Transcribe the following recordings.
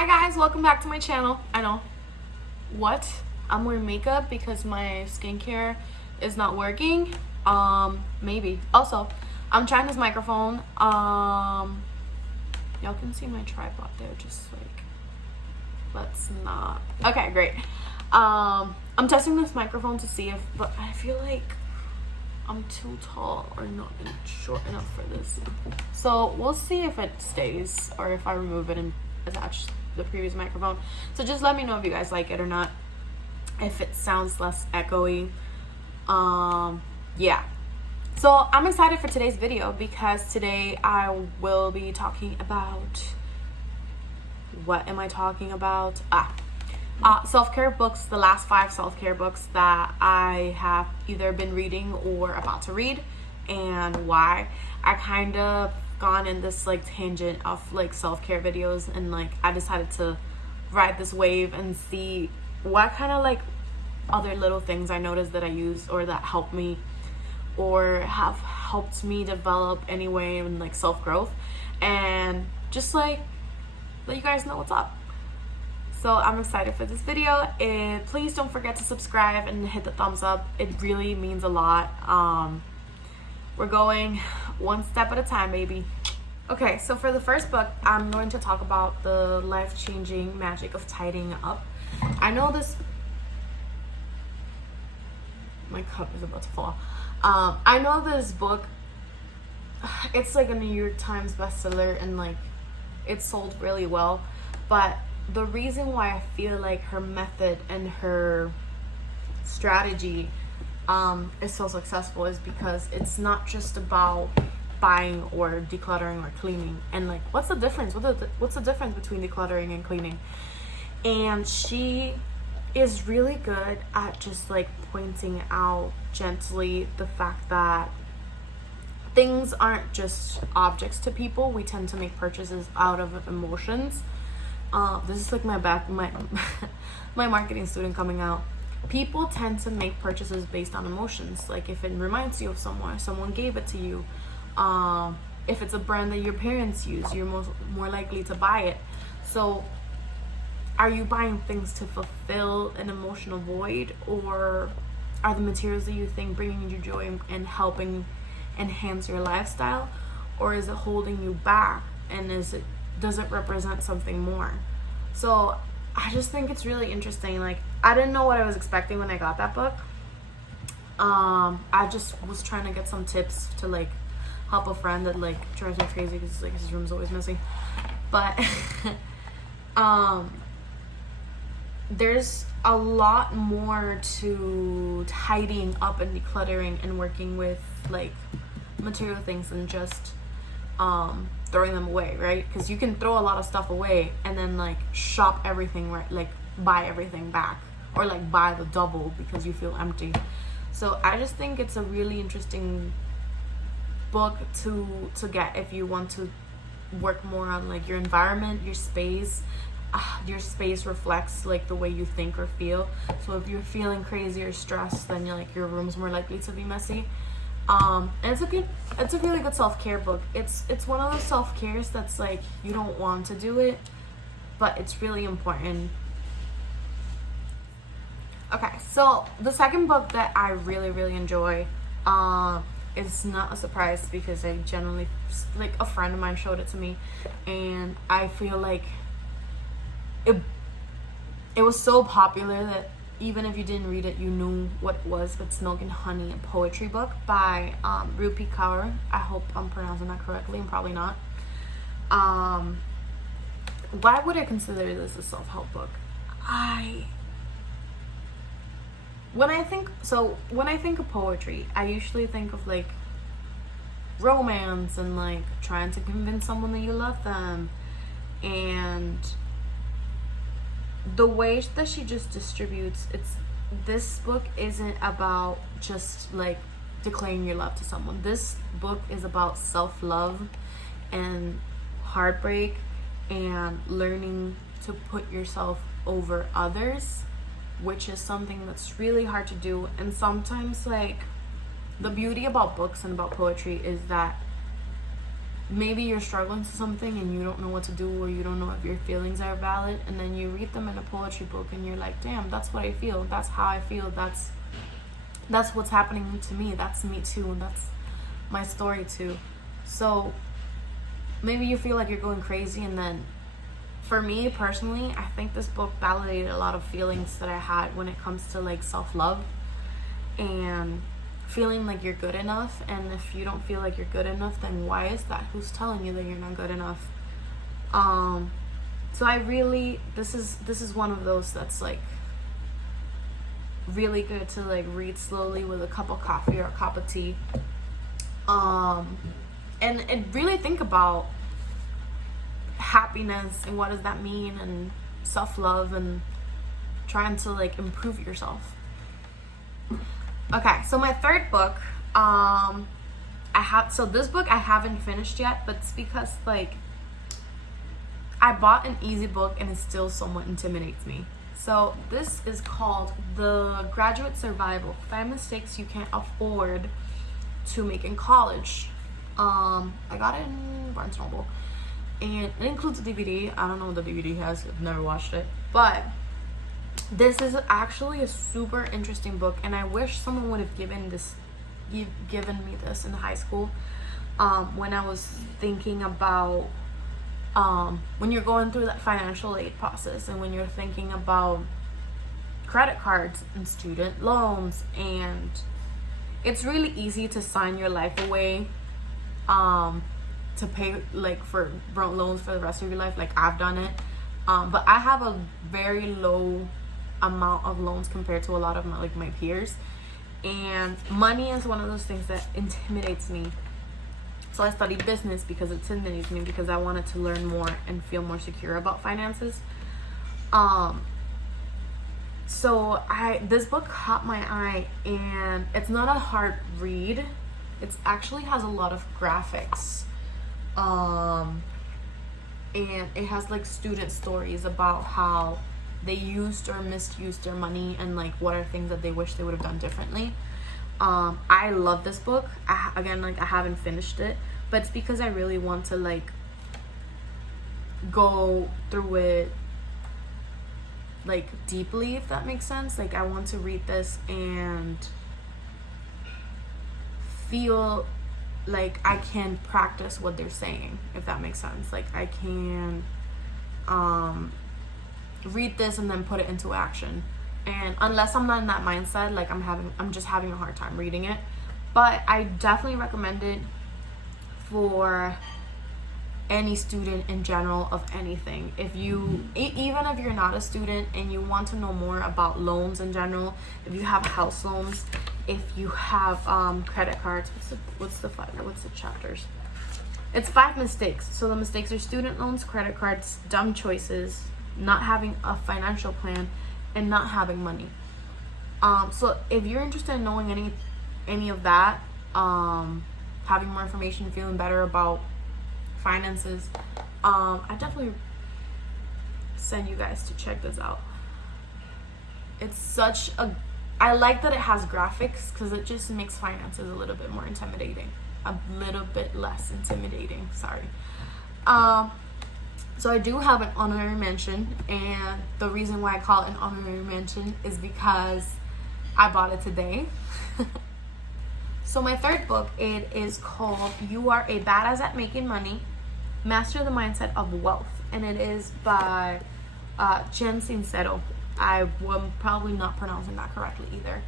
Hi guys, welcome back to my channel. I know. What? I'm wearing makeup because my skincare is not working. Maybe. Also, I'm trying this microphone. Y'all can see my tripod there, just like, let's not. Okay, great. I'm testing this microphone to see if, but I feel like I'm too tall or not short enough for this. So we'll see if it stays or if I remove it and attach the previous microphone. So just let me know if you guys like it or not, if it sounds less echoey. Yeah, so I'm excited for today's video because today I will be talking about, what am I talking about? Self-care books, the last 5 self-care books that I have either been reading or about to read, and why. I kind of gone in this like tangent of like self-care videos, and like I decided to ride this wave and see what kind of like other little things I noticed that I use or that help me or have helped me develop anyway in like self-growth, and just like let you guys know what's up. So I'm excited for this video, and please don't forget to subscribe and hit the thumbs up. It really means a lot. We're going one step at a time, baby. Okay, so for the first book, I'm going to talk about the life-changing magic of tidying up. I know this, my cup is about to fall. I know this book, it's like a New York Times bestseller, and like it sold really well, but the reason why I feel like her method and her strategy is so successful is because it's not just about buying or decluttering or cleaning. And like, what's the difference? What's the difference between decluttering and cleaning? And she is really good at just like pointing out gently the fact that things aren't just objects to people. We tend to make purchases out of emotions. This is like my my marketing student coming out. People tend to make purchases based on emotions. Like if it reminds you of someone gave it to you. If it's a brand that your parents use, you're more likely to buy it. So are you buying things to fulfill an emotional void, or are the materials that you think bringing you joy and helping enhance your lifestyle, or is it holding you back, and does it represent something more? So I just think it's really interesting. Like, I didn't know what I was expecting when I got that book. I just was trying to get some tips to like help a friend that like drives me crazy because like his room's always messy. But there's a lot more to tidying up and decluttering and working with like material things than just throwing them away, right? Because you can throw a lot of stuff away and then like shop everything, right? Like buy everything back, or like buy the double because you feel empty. So I just think it's a really interesting book to get if you want to work more on like your environment, your space. Your space reflects like the way you think or feel. So if you're feeling crazy or stressed, then you're like your room's more likely to be messy. And it's a really good self-care book. It's one of those self-cares that's like you don't want to do it, but it's really important. Okay, so the second book that I really enjoy is not a surprise because I generally, like, a friend of mine showed it to me, and I feel like it was so popular that even if you didn't read it, you knew what it was. It's Milk and Honey, a poetry book by Rupi Kaur. I hope I'm pronouncing that correctly. I'm probably not. Why would I consider this a self-help book? When I think of poetry, I usually think of like romance and like trying to convince someone that you love them, and the way that she just distributes this book isn't about just like declaring your love to someone. This book is about self-love and heartbreak and learning to put yourself over others, which is something that's really hard to do. And sometimes like the beauty about books and about poetry is that maybe you're struggling to something and you don't know what to do, or you don't know if your feelings are valid, and then you read them in a poetry book and you're like, damn, that's what I feel, that's how I feel, that's what's happening to me, that's me too, and that's my story too. So maybe you feel like you're going crazy, and then for me personally, I think this book validated a lot of feelings that I had when it comes to like self-love and feeling like you're good enough. And if you don't feel like you're good enough, then why is that? Who's telling you that you're not good enough? So I really, this is one of those that's like really good to like read slowly with a cup of coffee or a cup of tea, and really think about happiness and what does that mean, and self-love, and trying to like improve yourself. Okay, so my third book, this book I haven't finished yet, but it's because like I bought an easy book and it still somewhat intimidates me. So this is called The Graduate Survival: 5 Mistakes You Can't Afford to Make in College. I got it in Barnes & Noble, and it includes a DVD. I don't know what the DVD has, I've never watched it, but this is actually a super interesting book, and I wish someone would have given me this in high school, when I was thinking about when you're going through that financial aid process, and when you're thinking about credit cards and student loans, and it's really easy to sign your life away to pay like for loans for the rest of your life. Like I've done it, but I have a very low amount of loans compared to a lot of my peers, and money is one of those things that intimidates me. So I studied business because it intimidates me, because I wanted to learn more and feel more secure about finances. So this book caught my eye, and it's not a hard read. It actually has a lot of graphics, and it has like student stories about how they used or misused their money, and like what are things that they wish they would have done differently. I love this book. I haven't finished it, but it's because I really want to like go through it like deeply, if that makes sense. Like I want to read this and feel like I can practice what they're saying, if that makes sense. Like I can read this and then put it into action, and unless I'm not in that mindset, like I'm just having a hard time reading it. But I definitely recommend it for any student in general of anything. If you even if you're not a student and you want to know more about loans in general, if you have house loans, if you have credit cards, what's the chapters? It's 5 mistakes. So the mistakes are student loans, credit cards, dumb choices, not having a financial plan, and not having money. So if you're interested in knowing any of that, having more information, feeling better about finances, I definitely send you guys to check this out. It's I like that it has graphics, because it just makes finances a little bit more intimidating, a little bit less intimidating, sorry. So I do have an honorary mention, and the reason why I call it an honorary mention is because I bought it today. So my third book, it is called You Are a Badass at Making Money: Master the Mindset of Wealth, and it is by Jen Sincero. I am probably not pronouncing that correctly either,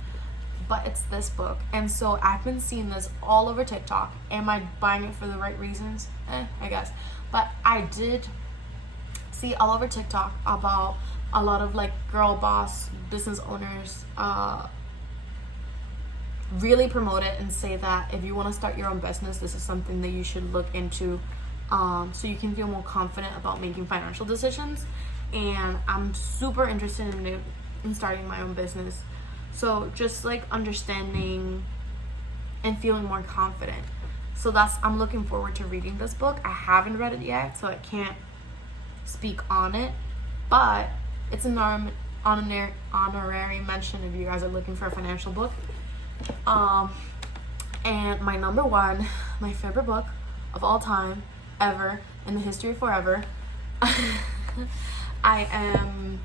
but it's this book. And so I've been seeing this all over TikTok. Am I buying it for the right reasons? I guess. But I did see all over TikTok about a lot of like girl boss business owners really promote it and say that if you want to start your own business, this is something that you should look into, so you can feel more confident about making financial decisions. And I'm super interested in starting my own business, so just like understanding and feeling more confident. So I'm looking forward to reading this book. I haven't read it yet, so I can't speak on it, but it's an honorary mention if you guys are looking for a financial book. And my number one, my favorite book of all time, ever in the history of forever. I am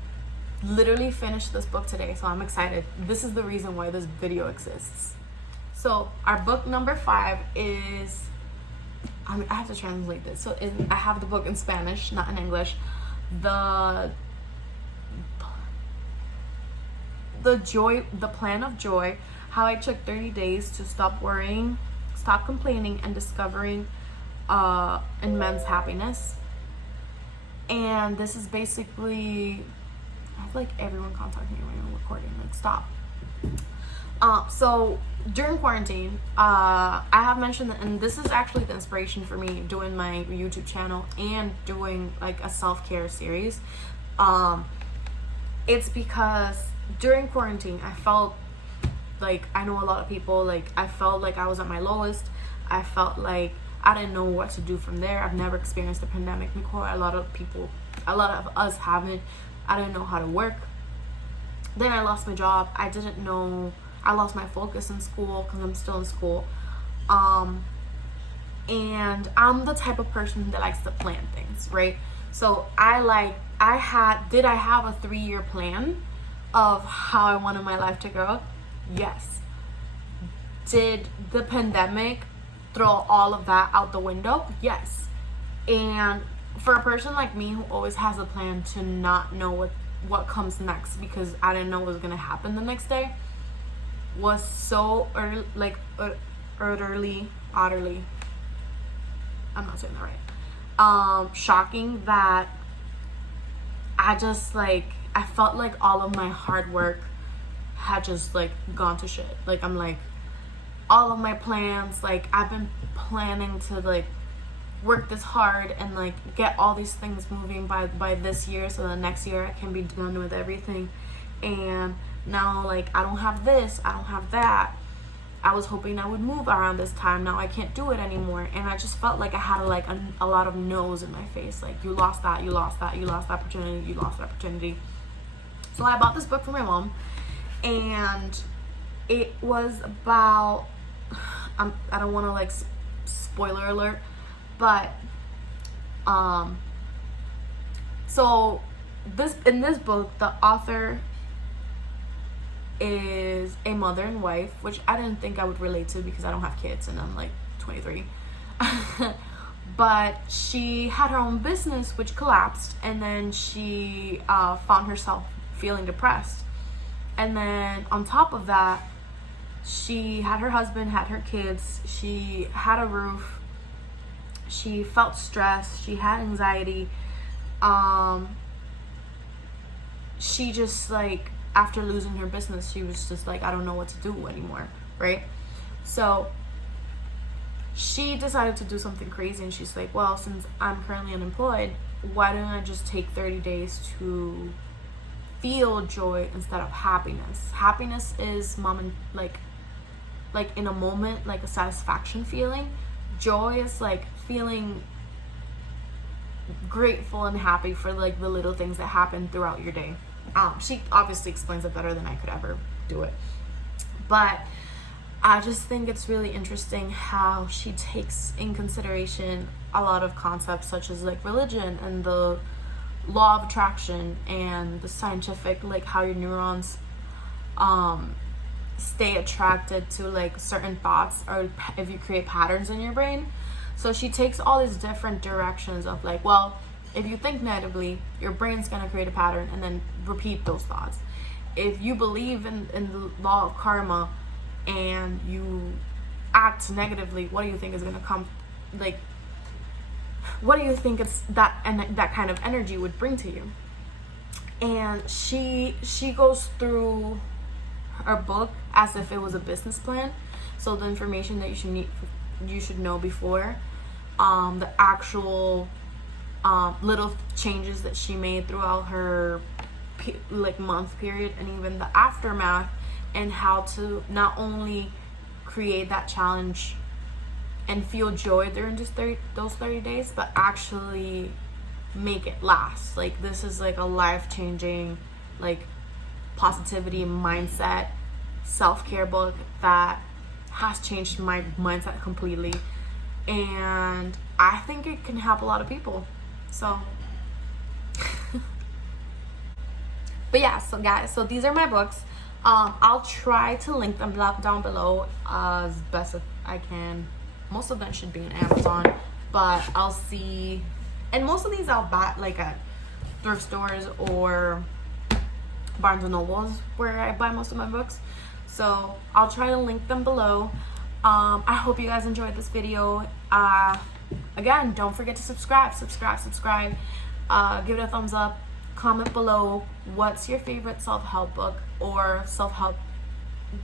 literally finished this book today, so I'm excited. This is the reason why this video exists. So our book number 5 is, I have to translate this. So I have the book in Spanish, not in English. The Plan of Joy, how I took 30 days to stop worrying, stop complaining, and discovering immense happiness. And this is basically, I have like everyone contacting me when I'm recording, like stop. So during quarantine, I have mentioned that, and this is actually the inspiration for me doing my YouTube channel and doing like a self-care series. It's because during quarantine, I felt like, I know a lot of people, like I felt like I was at my lowest. I felt like I didn't know what to do from there. I've never experienced a pandemic before. A lot of us haven't. I didn't know how to work. Then I lost my job. I lost my focus in school because I'm still in school. And I'm the type of person that likes to plan things, right? So I have a 3-year plan of how I wanted my life to go? Yes. Did the pandemic throw all of that out the window? Yes. And for a person like me who always has a plan to not know what comes next, because I didn't know what was going to happen the next day, was so utterly, I'm not saying that right, shocking, that I just like, I felt like all of my hard work had just like gone to shit. Like I'm like, all of my plans, like I've been planning to like work this hard and like get all these things moving by this year, so the next year I can be done with everything. And now like I don't have this, I don't have that. I was hoping I would move around this time. Now I can't do it anymore. And I just felt like I had like a lot of no's in my face. Like, you lost that, you lost that, you lost that opportunity, you lost that opportunity. So I bought this book for my mom, and it was about, I don't want to like spoiler alert, but so in this book, the author is a mother and wife, which I didn't think I would relate to because I don't have kids and I'm like 23. But she had her own business which collapsed, and then she found herself feeling depressed. And then on top of that, she had her husband, had her kids, she had a roof, she felt stressed, she had anxiety. She just like, after losing her business, she was just like, I don't know what to do anymore, right? So she decided to do something crazy, and she's like, well, since I'm currently unemployed, why don't I just take 30 days to feel joy instead of happiness? Happiness is like in a moment, like a satisfaction feeling. Joy is like feeling grateful and happy for like the little things that happen throughout your day. She obviously explains it better than I could ever do it, but I just think it's really interesting how she takes in consideration a lot of concepts such as like religion and the law of attraction and the scientific, like how your neurons stay attracted to like certain thoughts, or if you create patterns in your brain. So she takes all these different directions of like, well, if you think negatively, your brain's gonna create a pattern and then repeat those thoughts. If you believe in the law of karma and you act negatively, what do you think is gonna come? Like, what do you think it's that kind of energy would bring to you? And she goes through her book as if it was a business plan. So the information that you should know before, the actual little changes that she made throughout her month period, and even the aftermath, and how to not only create that challenge and feel joy during those 30 days, but actually make it last. Like, this is like a life-changing, like, positivity mindset self-care book that has changed my mindset completely. And I think it can help a lot of people. So but yeah, so guys, so these are my books. I'll try to link them down below as best as I can. Most of them should be on Amazon, but I'll see. And most of these I'll buy like at thrift stores or Barnes and Nobles, where I buy most of my books. So I'll try to link them below. I hope you guys enjoyed this video. Again, don't forget to subscribe. Give it a thumbs up. Comment below what's your favorite self-help book or self-help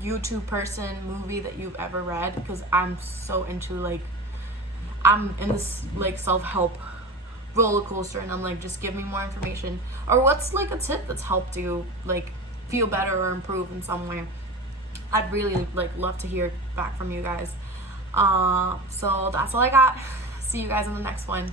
YouTube person, movie that you've ever read, because I'm so into, like, I'm in this like self-help roller coaster, and I'm like, just give me more information. Or what's like a tip that's helped you like feel better or improve in some way. I'd really like love to hear back from you guys. So that's all I got. See you guys in the next one.